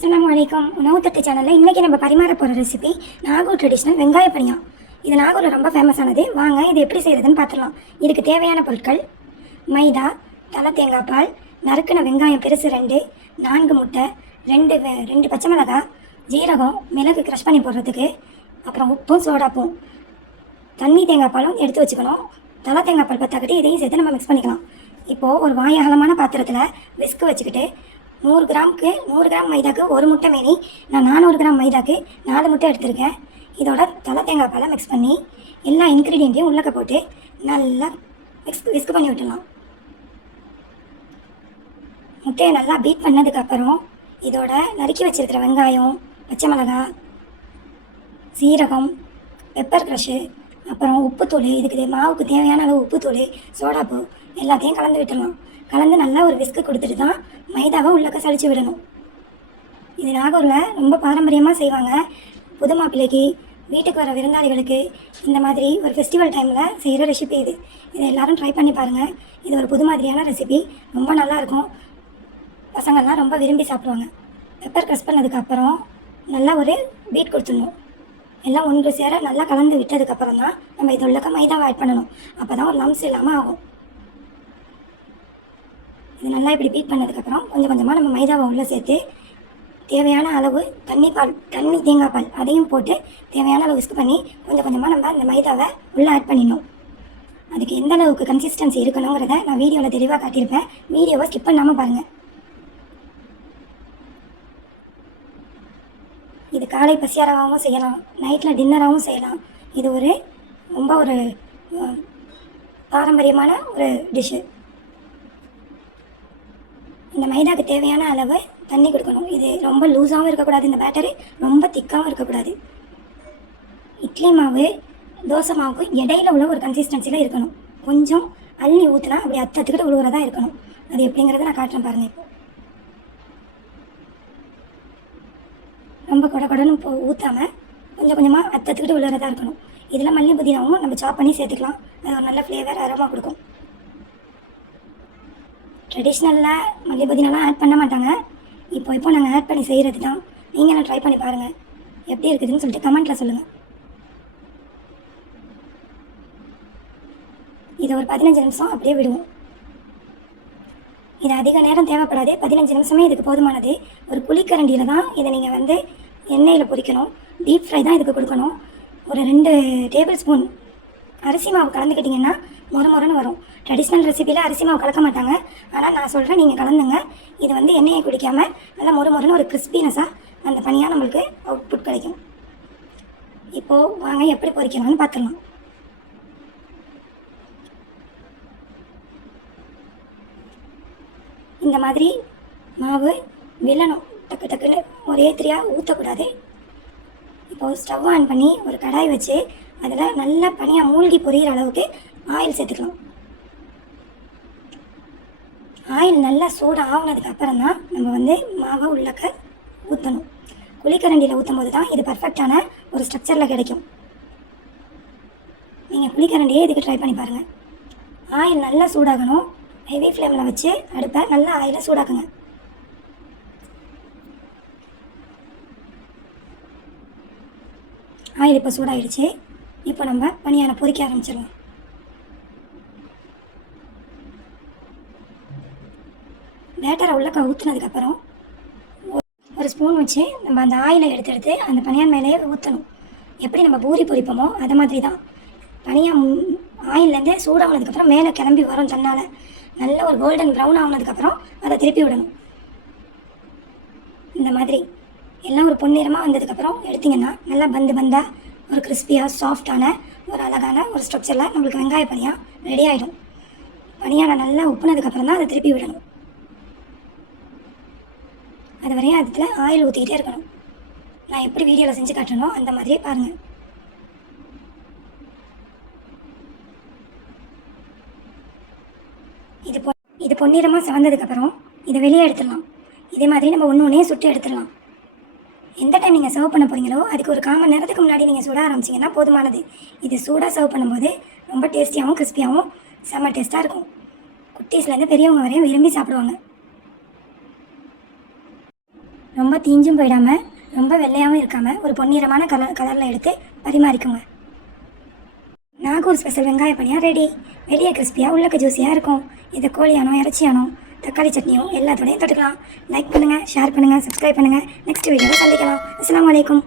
அஸ்ஸலாமு அலைக்கும். உணவு தட்டு சேனலில் இன்றைக்கி நம்ம பரிமாற போகிற ரெசிபி நாகூர் ட்ரெடிஷ்னல் வெங்காய பணியாரம். இது நாகூரில் ரொம்ப ஃபேமஸானது. வாங்க இது எப்படி செய்கிறதுன்னு பார்த்துடலாம். இதுக்கு தேவையான பொருட்கள்: மைதா, தலை தேங்காய் பால், நறுக்கின வெங்காயம் பெருசு 2, 4 முட்டை, 2 பச்சை மிளகாய், ஜீரகம், மிளகு க்ரஷ் பண்ணி போடுறதுக்கு, அப்புறம் உப்பும் சோடாப்பும், தண்ணி தேங்காய் பாலும் எடுத்து வச்சுக்கணும். தலை தேங்காய் பால் பத்தாக்கிட்டு இதையும் சேர்த்து நம்ம மிக்ஸ் பண்ணிக்கலாம். இப்போது ஒரு வாயகலமான பாத்திரத்தில் விஸ்கு வச்சுக்கிட்டு 100 கிராம் மைதாக்கு 1 முட்டை மேனி, நான் 400 கிராம் மைதாக்கு 4 முட்டை எடுத்திருக்கேன். இதோட தலை தேங்காய் பாலை மிக்ஸ் பண்ணி எல்லா இன்க்ரீடியண்ட்டையும் உள்ளக்க போட்டு நல்லா விஸ்கு பண்ணி விட்டுடலாம். முட்டையை நல்லா பீட் பண்ணதுக்கப்புறம் இதோட நறுக்கி வச்சுருக்கிற வெங்காயம், பச்சை மிளகாய், சீரகம், பெப்பர் க்ரஷ்ஷு, அப்புறம் உப்புத்தூள், இதுக்கு மாவுக்கு தேவையான அளவு உப்புத்தூள், சோடாப்பு எல்லாத்தையும் கலந்து விட்டுடலாம். கலந்து நல்லா ஒரு விஸ்கு கொடுத்துட்டு தான் மைதாவை உள்ளக்க சளிச்சு விடணும். இது நாகூரில் ரொம்ப பாரம்பரியமாக செய்வாங்க. புது மாப்பிள்ளைக்கு, வீட்டுக்கு வர விருந்தாளிகளுக்கு, இந்த மாதிரி ஒரு ஃபெஸ்டிவல் டைமில் செய்கிற ரெசிபி இது. இதை எல்லோரும் ட்ரை பண்ணி பாருங்கள். இது ஒரு புது மாதிரியான ரெசிபி, ரொம்ப நல்லாயிருக்கும். பசங்கள்லாம் ரொம்ப விரும்பி சாப்பிடுவாங்க. பெப்பர் க்ரஷ் பண்ணதுக்கப்புறம் நல்லா ஒரு பீட் கொடுத்துடணும். எல்லாம் ஒன்று சேர நல்லா கலந்து விட்டதுக்கப்புறம் தான் நம்ம இது உள்ளக்க மைதாவை ஆட் பண்ணணும். அப்போ தான் ஒரு லம்ஸ் இல்லாமல் ஆகும். இது நல்லா இப்படி பீட் பண்ணதுக்கப்புறம் கொஞ்சம் கொஞ்சமாக நம்ம மைதாவை உள்ளே சேர்த்து தேவையான அளவு தண்ணி தேங்காய் பால் அதையும் போட்டு தேவையான அளவு விஸ்க் பண்ணி கொஞ்சம் கொஞ்சமாக நம்ம அந்த மைதாவை உள்ளே ஆட் பண்ணிடணும். அதுக்கு எந்த அளவுக்கு கன்சிஸ்டன்சி இருக்கணுங்கிறத நான் வீடியோவில் தெளிவாக காட்டியிருப்பேன். வீடியோவை ஸ்கிப் பண்ணாமல் பாருங்கள். இது காலை பசியாரமாகவும் செய்யலாம், நைட்டில் டின்னராகவும் செய்யலாம். இது ரொம்ப ஒரு பாரம்பரியமான ஒரு டிஷ்ஷு. இந்த மைதாவுக்கு தேவையான அளவு தண்ணி கொடுக்கணும். இது ரொம்ப லூஸாகவும் இருக்கக்கூடாது, இந்த பேட்டரு ரொம்ப திக்காகவும் இருக்கக்கூடாது. இட்லி மாவு, தோசை மாவுக்கு இடையில உள்ள ஒரு கன்சிஸ்டன்சியில் இருக்கணும். கொஞ்சம் அள்ளி ஊற்றினா அப்படி அத்தத்துக்கிட்ட உழுவுறதா இருக்கணும். அது எப்படிங்கிறத நான் காட்டுறேன் பாருங்கள். இப்போ ரொம்ப கொடன்னு ஊற்றாமல் கொஞ்சம் கொஞ்சமாக அத்தத்துக்கிட்ட உழுவுறதா இருக்கணும். இதில் மல்லி புதினாவும் நம்ம சாப் பண்ணி சேர்த்துக்கலாம். அது ஒரு நல்ல ஃப்ளேவர் அரோமா கொடுக்கும். ட்ரெடிஷ்னலில் மல்லி புதினாலாம் ஆட் பண்ண மாட்டாங்க. இப்போ நாங்கள் ஆட் பண்ணி செய்கிறது தான். நீங்களும் ட்ரை பண்ணி பாருங்கள், எப்படி இருக்குதுன்னு சொல்லிட்டு கமெண்ட்டில் சொல்லுங்கள். இதை ஒரு 15 நிமிஷம் அப்படியே விடுவோம். இது அதிக நேரம் தேவைப்படாது, 15 நிமிஷமே இதுக்கு போதுமானது. ஒரு குழிக்கரண்டியில் தான் இதை நீங்கள் எண்ணெயில் பொரிக்கணும். டீப் ஃப்ரை தான் இதுக்கு கொடுக்கணும். ஒரு 2 டேபிள் ஸ்பூன் அரிசி மாவு கலந்துக்கிட்டிங்கன்னா மொறுன்னு வரும். ட்ரெடிஷ்னல் ரெசிபியில் அரிசி மாவு கலக்க மாட்டாங்க, ஆனால் நான் சொல்கிறேன், நீங்கள் கலந்துங்க. இது எண்ணெயை குடிக்காமல் நல்லா மொறுன்னு ஒரு கிறிஸ்பினஸாக அந்த பனியாக நம்மளுக்கு அவுட்புட் கிடைக்கும். இப்போது வாங்க எப்படி பொரிக்கலாம்னு பார்த்துடலாம். இந்த மாதிரி மாவு விழணும், டக்குன்னு ஒரே திரியாக ஊற்றக்கூடாது. இப்போது ஸ்டவ் ஆன் பண்ணி ஒரு கடாய் வச்சு அதில் நல்லா பனியாக மூழ்கி பொரியிற அளவுக்கு ஆயில் சேர்த்துக்கலாம். ஆயில் நல்லா சூடு ஆகுனதுக்கப்புறம் தான் நம்ம மாவை உள்ளக்க ஊற்றணும். குழிக்கரண்டியில் ஊற்றும் போது தான் இது பர்ஃபெக்டான ஒரு ஸ்ட்ரக்சரில் கிடைக்கும். நீங்கள் குழிக்கரண்டியே இதுக்கு ட்ரை பண்ணி பாருங்கள். ஆயில் நல்லா சூடாகணும். ஹெவி ஃப்ளேமில் வச்சு அடுப்பை நல்லா ஆயிலை சூடாக்குங்க. ஆயில் இப்போ சூடாகிடுச்சு. இப்போ நம்ம பனியாரம் பொரிக்க ஆரம்பிச்சிடலாம். பேட்டரை உள்ளக்க ஊற்றுனதுக்கப்புறம் ஒரு ஸ்பூன் வச்சு நம்ம அந்த ஆயிலை எடுத்து அந்த பனியான் மேலேயே ஊற்றணும். எப்படி நம்ம பூரி பொரிப்போமோ அதை மாதிரி தான். பனியாக ஆயிலேருந்து சூடானதுக்கப்புறம் மேலே கிளம்பி வரும் தன்னால். நல்ல ஒரு கோல்டன் ப்ரௌன் ஆனதுக்கப்புறம் அதை திருப்பி விடணும். இந்த மாதிரி எல்லாம் ஒரு பொன்னிறமாக வந்ததுக்கப்புறம் எடுத்திங்கன்னா நல்லா பந்தாக ஒரு கிறிஸ்பியாக சாஃப்டான ஒரு அழகான ஒரு ஸ்ட்ரக்சரில் நம்மளுக்கு வெங்காய பனியாக ரெடி ஆகிடும். பனியாரை நல்லா உப்புனதுக்கப்புறம் தான் அதை திருப்பி விடணும். அது வரையும் அதில் ஆயில் ஊற்றிக்கிட்டே இருக்கணும். நான் எப்படி வீடியோவில் செஞ்சு காட்டணும் அந்த மாதிரியே பாருங்கள். இது பொன்னிறமாக செவந்ததுக்கப்புறம் இதை வெளியே எடுத்துடலாம். இதே மாதிரி நம்ம ஒன்றே சுட்டு எடுத்துடலாம். எந்த டைம் நீங்கள் சர்வ் பண்ண போகிறீங்களோ அதுக்கு ஒரு 1/4 மணி நேரத்துக்கு முன்னாடி நீங்கள் சுட ஆரம்பிச்சிங்கன்னா போதுமானது. இது சூடாக சர்வ் பண்ணும்போது ரொம்ப டேஸ்டியாகவும் கிறிஸ்பியாகவும் செம்ம டேஸ்ட்டாக இருக்கும். குட்டீஸ்லேருந்து பெரியவங்க வரையும் விரும்பி சாப்பிடுவாங்க. ரொம்ப தீஞ்சும் போயிடாமல் ரொம்ப வெள்ளையாகவும் இருக்காமல் ஒரு பொன்னிறமான கலரில் எடுத்து பரிமாறிக்கோங்க. நாகூர் ஸ்பெஷல் வெங்காய பனியாரம் ரெடி. வெளியே கிறிஸ்பியாக உள்ளக்க ஜூஸியாக இருக்கும். இதை கோழியானோ இறைச்சியானோ தக்காளி சட்னியோ எல்லாத்தோடையும் தொட்டுக்கலாம். லைக் பண்ணுங்கள், ஷேர் பண்ணுங்கள், சப்ஸ்கிரைப் பண்ணுங்கள். நெக்ஸ்ட் வீடியோவில் சந்திக்கலாம். அஸ்ஸலாமு அலைக்கும்.